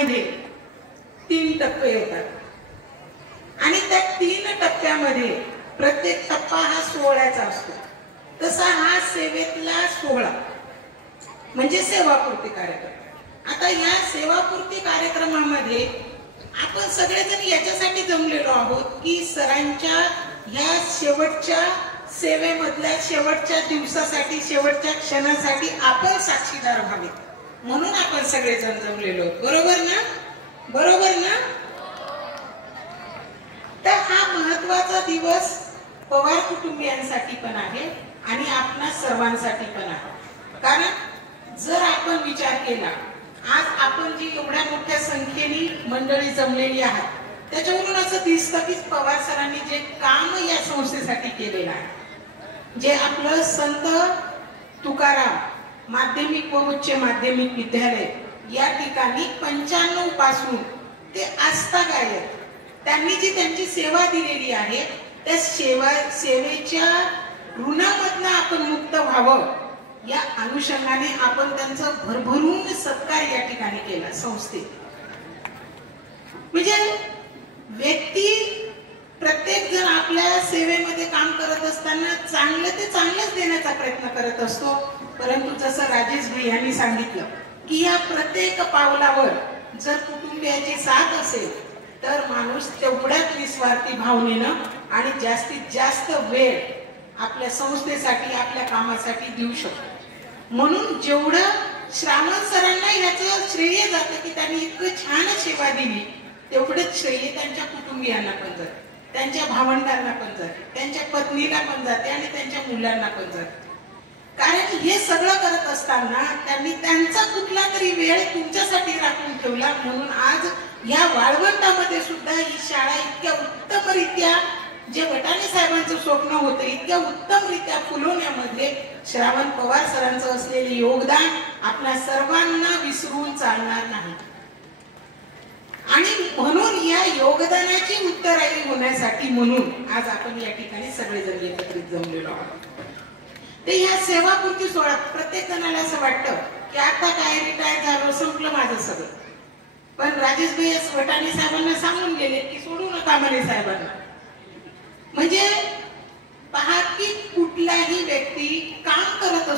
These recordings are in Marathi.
सेवेमध्ये 3 टप्पे येतात आणि त्या 3 टप्प्यामध्ये प्रत्येक टप्पा हा 16चा असतो. तसा हा सेवेतला 16 म्हणजे सेवापूर्ती कार्यक्रम. आता या सेवापूर्ती कार्यक्रमामध्ये आपण सगळेजण याच्यासाठी जमलेलो आहोत की सरांच्या ह्या शेवटच्या सेवेमधल्या शेवटच्या दिवसासाठी शेवटच्या क्षणासाठी आपण साक्षीदार व्हावे म्हणून आपण सगळेजण जमलेलो आहोत. बरोबर ना? बरोबर ना? तर हा महत्वाचा दिवस पवार कुटुंबियांसाठी पण आहे आणि आपणा सर्वांसाठी पण आहे. कारण जर आपण विचार केला आज आपण जी एवढ्या मोठ्या संख्येने मंडळी जमलेली आहात त्याच्यावरून असं दिसतं की पवार सरांनी जे काम या संस्थेसाठी केलेलं आहे, जे आपलं संत तुकाराम माध्यमिक व उच्च माध्यमिक विद्यालय या ठिकाणी 95 पासून ते आस्थागायक त्यांनी जी त्यांची सेवा दिलेली आहे त्या सेवेच्या ऋणामधनं आपण मुक्त व्हावं या अनुषंगाने आपण त्यांचा भरभरून सत्कार या ठिकाणी केला संस्थेत. म्हणजे व्यक्ती प्रत्येक जण आपल्या सेवेमध्ये काम करत असताना चांगलं ते चांगलंच देण्याचा प्रयत्न करत असतो. परंतु जसं राजेश भाई यांनी सांगितलं की या प्रत्येक पावलावर जर कुटुंबियाची साथ असेल तर माणूस तेवढ्याच निस्वार्थी भावनेनं आणि जास्तीत जास्त वेळ आपल्या संस्थेसाठी आपल्या कामासाठी देऊ शकतो. म्हणून जेवढं श्रावण सरांना याचं श्रेय जातं की त्यांनी इतकं छान सेवा दिली तेवढंच श्रेय त्यांच्या कुटुंबियांना पण जाते, त्यांच्या भावंडांना पण जाते, त्यांच्या पत्नीला पण जाते आणि त्यांच्या मुलांना पण जाते. कारण हे सगळं करत असताना त्यांनी त्यांचा कुठला तरी वेळ तुमच्यासाठी राखून ठेवला. म्हणून आज या वाळवंटामध्ये सुद्धा ही शाळा इतक्या उत्तमरित्या जे वटाणे साहेबांचं स्वप्न होतं इतक्या उत्तमरित्या फुलवण्यामध्ये श्रावण पवार सरांचं असलेले योगदान आपल्या सर्वांना विसरून चालणार नाही. आणि म्हणून या योगदानाची उत्तराई होण्यासाठी म्हणून आज आपण या ठिकाणी सगळेजण एकत्रित जमलेलो आहोत. ते ह्या सेवापूर्ती सोहळा प्रत्येक जणाला असं वाटतं की आता काय रिटायर झालो संपलं माझं सगळं. पण राजेश भाई वटाणे साहेबांना सांगून गेले की सोडू नका म्हणे साहेबांना. म्हणजे पहा की कुठलाही व्यक्ती काम करत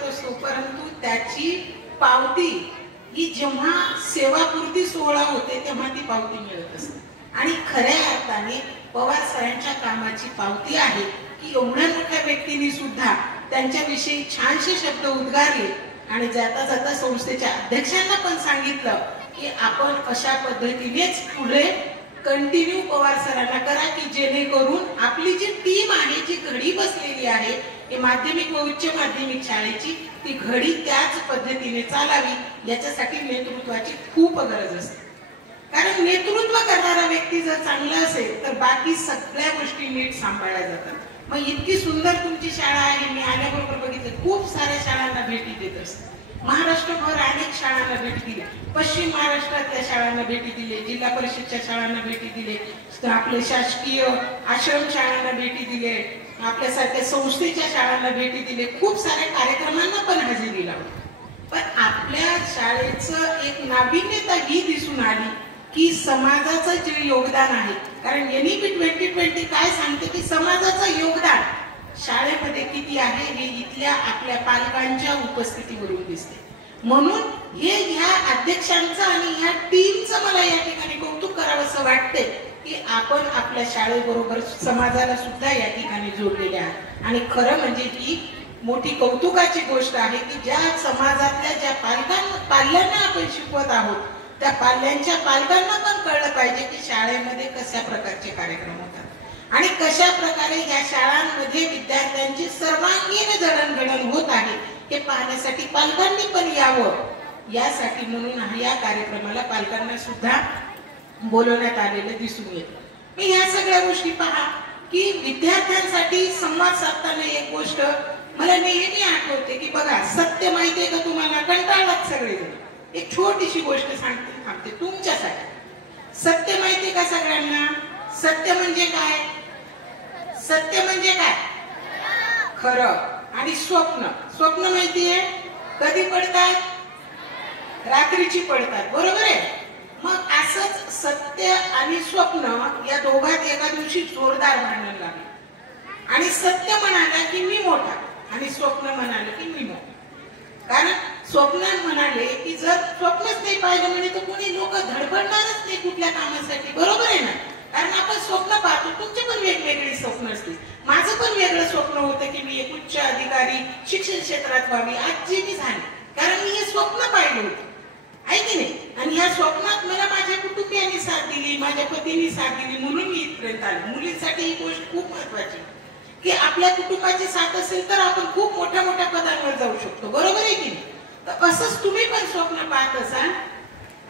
असतो परंतु त्याची पावती ही जेव्हा सेवापूर्ती सोहळा होते तेव्हा ती पावती मिळत असते. आणि खऱ्या अर्थाने पवार सरांच्या कामाची पावती आहे की एवढ्या मोठ्या व्यक्तींनी सुद्धा त्यांच्याविषयी छानसे शब्द उद्गारले आणि जाता जाता संस्थेच्या अध्यक्षांना पण सांगितलं की आपण अशा पद्धतीनेच पुढे कंटिन्यू पवार सरांना करा की जेणेकरून आपली जी टीम आहे जी घडी बसलेली आहे हे माध्यमिक व उच्च माध्यमिक शाळेची ती घडी त्याच पद्धतीने चालावी. याच्यासाठी नेतृत्वाची खूप गरज असते. कारण नेतृत्व करणारा व्यक्ती जर चांगला असेल तर बाकी सगळ्या गोष्टी नीट सांभाळल्या जातात. मग इतकी सुंदर तुमची शाळा आहे. मी आल्याबरोबर बघितलं खूप साऱ्या शाळांना भेटी देत असते. महाराष्ट्रभर अनेक शाळांना भेटी दिली, पश्चिम महाराष्ट्रातल्या शाळांना भेटी दिली, जिल्हा परिषदच्या शाळांना भेटी दिली, आपले शासकीय आश्रम शाळांना भेटी दिले, आपल्यासारख्या संस्थेच्या शाळांना भेटी दिले, खूप साऱ्या कार्यक्रमांना पण हजेरी लावली. पण आपल्या शाळेचं एक नाविन्यता ही दिसून आली की समाजाचं जे योगदान आहे. कारण NEP 2020 काय सांगते की समाजाचं योगदान शाळेमध्ये किती आहे हे इथल्या आपल्या पालकांच्या उपस्थितीवरून दिसते. म्हणून हे ह्या अध्यक्षांचं आणि ह्या टीमचं मला या ठिकाणी कौतुक करावं असं वाटतंय की आपण आपल्या शाळेबरोबर समाजाला सुद्धा या ठिकाणी जोडलेले आहात. आणि खरं म्हणजे ही मोठी कौतुकाची गोष्ट आहे की ज्या समाजातल्या ज्या पाल्यांना आपण शिकवत आहोत त्या पाल्यांच्या पालकांना पण कळलं पाहिजे की शाळेमध्ये कशा प्रकारचे कार्यक्रम होतात आणि कशा प्रकारे या शाळांमध्ये विद्यार्थ्यांची सर्वांगीण जडणघडण होत आहे हे पाहण्यासाठी पालकांनी पण यावं. यासाठी म्हणून या कार्यक्रमाला पालकांना सुद्धा बोलवण्यात आलेलं दिसून येतं. मी ह्या सगळ्या गोष्टी पहा की विद्यार्थ्यांसाठी संवाद साधताना एक गोष्ट मला नेहमी आठवते की बघा सत्य माहितीये का तुम्हाला? कंटाळलात सगळेजण. एक छोटीशी गोष्ट सांगते तुमच्यासाठी. सत्य माहितीये का सगळ्यांना? सत्य म्हणजे काय? सत्य म्हणजे काय? खरं. आणि स्वप्न. स्वप्न माहितीये कधी पडतात? रात्रीची पडतात, बरोबर आहे. मग असंच सत्य आणि स्वप्न या दोघात एका दिवशी जोरदार भांडण लागले आणि सत्य म्हणाला की मी मोठा आणि स्वप्न म्हणाले की मी मोठा. कारण स्वप्न म्हणाले की जर स्वप्नच नाही पाहिलं म्हणजे तर कोणी लोक धडपडणारच नाही कुठल्या कामासाठी, बरोबर आहे ना. कारण आपण स्वप्न पाहतो, तुमचे पण वेगवेगळी स्वप्न असतील. माझं पण वेगळं स्वप्न होतं की मी एक उच्च अधिकारी शिक्षण क्षेत्रात व्हावी, आज जे मी झाले, कारण मी हे स्वप्न पाहिलं होतं, आहे की नाही. आणि ह्या स्वप्नात मला माझ्या कुटुंबियांनी साथ दिली, माझ्या पतीने साथ दिली, म्हणून मी इथपर्यंत आले. मुलींसाठी ही गोष्ट खूप महत्वाची की आपल्या कुटुंबाची साथ असेल तर आपण खूप मोठ्या मोठ्या पदांवर जाऊ शकतो, बरोबर आहे की नाही. तर असंच तुम्ही पण स्वप्न पाहत असाल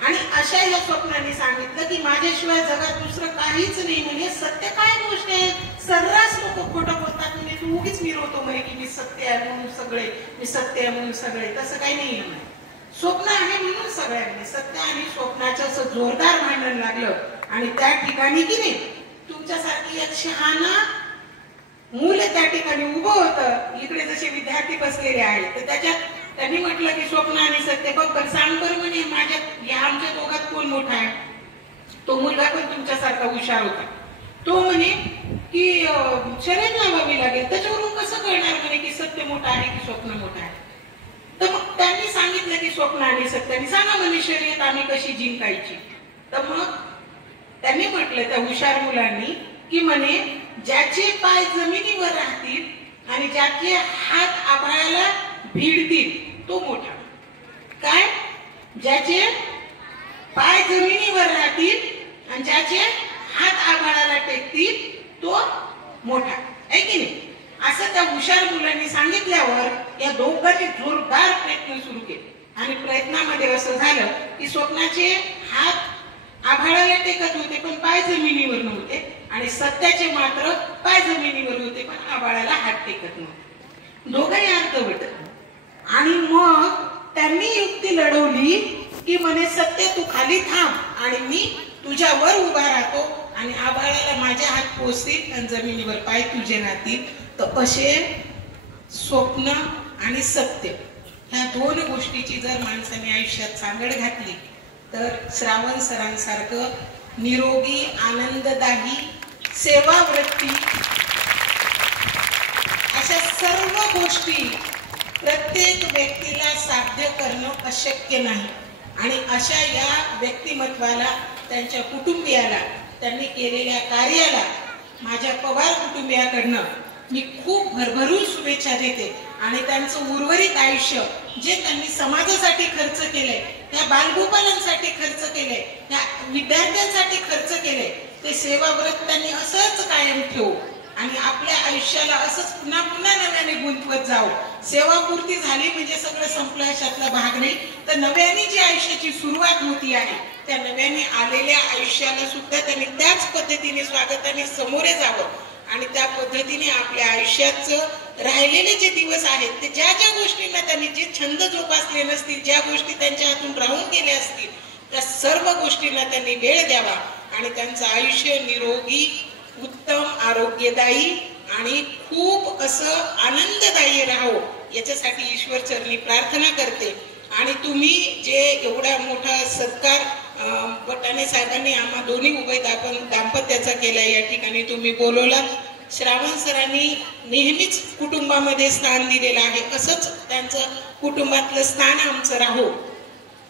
आणि अशा या स्वप्नाने सांगितलं की माझ्याशिवाय जगात दुसरं काहीच नाही. म्हणजे सत्य काय गोष्ट आहे, सर्रास लोक खोटं बोलतात, म्हणजे तू उगीच मिरवतो म्हणे की मी सत्य आहे म्हणून सगळे, मी सत्य आहे म्हणून सगळे, तसं काही नाही आहे. स्वप्न आहे म्हणून सगळ्यांनी. सत्य आणि स्वप्नाचं असं जोरदार भांडण लागलं आणि त्या ठिकाणी की नाही तुमच्यासारखी एक शहाणा मूल त्या ठिकाणी उभं होतं. इकडे जसे विद्यार्थी बसलेले आहेत तर त्याच्यात त्यांनी म्हटलं की स्वप्न आणि सत्य बघ सांग बरं म्हणे माझ्या या आमच्या दोघात कोण मोठा आहे. तो मुलगा पण तुमच्यासारखा हुशार होता. तो म्हणे की शर्यत लावावी लागेल, त्याच्यावरून कसं कळणार म्हणे की सत्य मोठं आहे की स्वप्न मोठं आहे. तर मग त्यांनी सांगितलं की स्वप्न आणि सत्याने सांगा म्हणे शर्यत आम्ही कशी जिंकायची. तर मग त्यांनी म्हटलं त्या हुशार मुलांनी की म्हणे ज्याचे पाय जमिनीवर राहतील आणि ज्याचे हात आभाळाला भिडतील तो मोठा. काय? ज्याचे पाय जमिनीवर राहतील आणि ज्याचे हात आभाळाला टेकतील तो मोठा, आहे की नाही. असं त्या हुशार मुलांनी सांगितल्यावर या दोघांनी जोरदार प्रयत्न सुरू केले आणि प्रयत्नामध्ये असं झालं की स्वप्नाचे हात आभाळाला टेकत होते पण पाय जमिनीवर नव्हते आणि सत्याचे मात्र पाय जमिनीवर होते पण आभाळाला हात टेकत नव्हते. दोघंही अर्धवट. आणि मग त्यांनी युक्ती लढवली की म्हणे सत्य तू खाली थांब आणि मी तुझ्यावर उभा राहतो आणि आभाळाला माझ्या हात पोचतील आणि जमिनीवर पाय तुझे राहतील. तर असे स्वप्न आणि सत्य ह्या दोन गोष्टीची जर माणसाने आयुष्यात सांगड घातली तर श्रावण सरांसारखं निरोगी आनंददायी सेवावृत्ती अशा सर्व गोष्टी प्रत्येक व्यक्तीला साध्य करणं अशक्य नाही. आणि अशा या व्यक्तिमत्वाला, त्यांच्या कुटुंबियाला, त्यांनी केलेल्या कार्याला माझ्या पवार कुटुंबियाकडनं मी खूप भरभरून शुभेच्छा देते. आणि त्यांचं उर्वरित आयुष्य जे त्यांनी समाजासाठी खर्च केलंय, त्या बालगोपालांसाठी खर्च केलंय, त्या विद्यार्थ्यांसाठी खर्च केलंय, ते सेवाव्रत त्यांनी असंच कायम ठेवू आणि आपल्या आयुष्याला असंच पुन्हा पुन्हा नव्याने गुंतवत जाऊ. सेवापूर्ती झाली म्हणजे सगळं संपलं अशातला भाग नाही. तर नव्याने जी आयुष्याची सुरुवात होती आहे त्या नव्याने आलेल्या आयुष्याला सुद्धा त्यांनी त्याच पद्धतीने स्वागताने सामोरे जावं आणि त्या पद्धतीने आपल्या आयुष्याचं राहिलेले जे दिवस आहेत ते ज्या ज्या गोष्टींना त्यांनी जे छंद जोपासले नसतील, ज्या गोष्टी त्यांच्या हातून राहून गेल्या असतील, त्या सर्व गोष्टींना त्यांनी वेळ द्यावा आणि त्यांचं आयुष्य निरोगी, उत्तम, आरोग्यदायी आणि खूप असं आनंददायी राहो याच्यासाठी ईश्वर चरणी प्रार्थना करते. आणि तुम्ही जे एवढा मोठा सत्कार बटाणे साहेबांनी आम्हा दोन्ही उभय दाम्पत्याचा केला, या ठिकाणी तुम्ही बोलवला. श्रावण सरांनी नेहमीच कुटुंबामध्ये स्थान दिलेलं आहे, असंच त्यांचं कुटुंबातलं स्थान आमचं राहो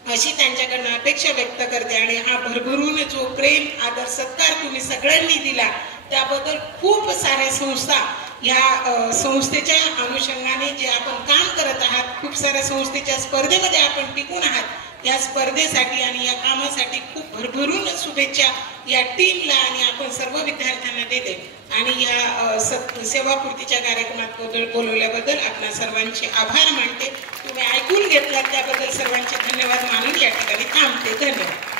अशी त्यांच्याकडनं अपेक्षा व्यक्त करते. आणि हा भरभरून जो प्रेम, आदर, सत्कार तुम्ही सगळ्यांनी दिला त्याबद्दल खूप साऱ्या संस्था, या संस्थेच्या अनुषंगाने जे आपण काम करत आहात, खूप साऱ्या संस्थेच्या स्पर्धेमध्ये आपण टिकून आहात, या स्पर्धेसाठी आणि या कामासाठी खूप भरभरून शुभेच्छा या टीमला आणि आपण सर्व विद्यार्थ्यांना देते. आणि या सेवापूर्तीच्या कार्यक्रमात बोलवल्याबद्दल आपल्या सर्वांचे आभार मानते. तुम्ही ऐकून घेतलात त्याबद्दल सर्वांचे धन्यवाद मानून या ठिकाणी थांबते. धन्यवाद.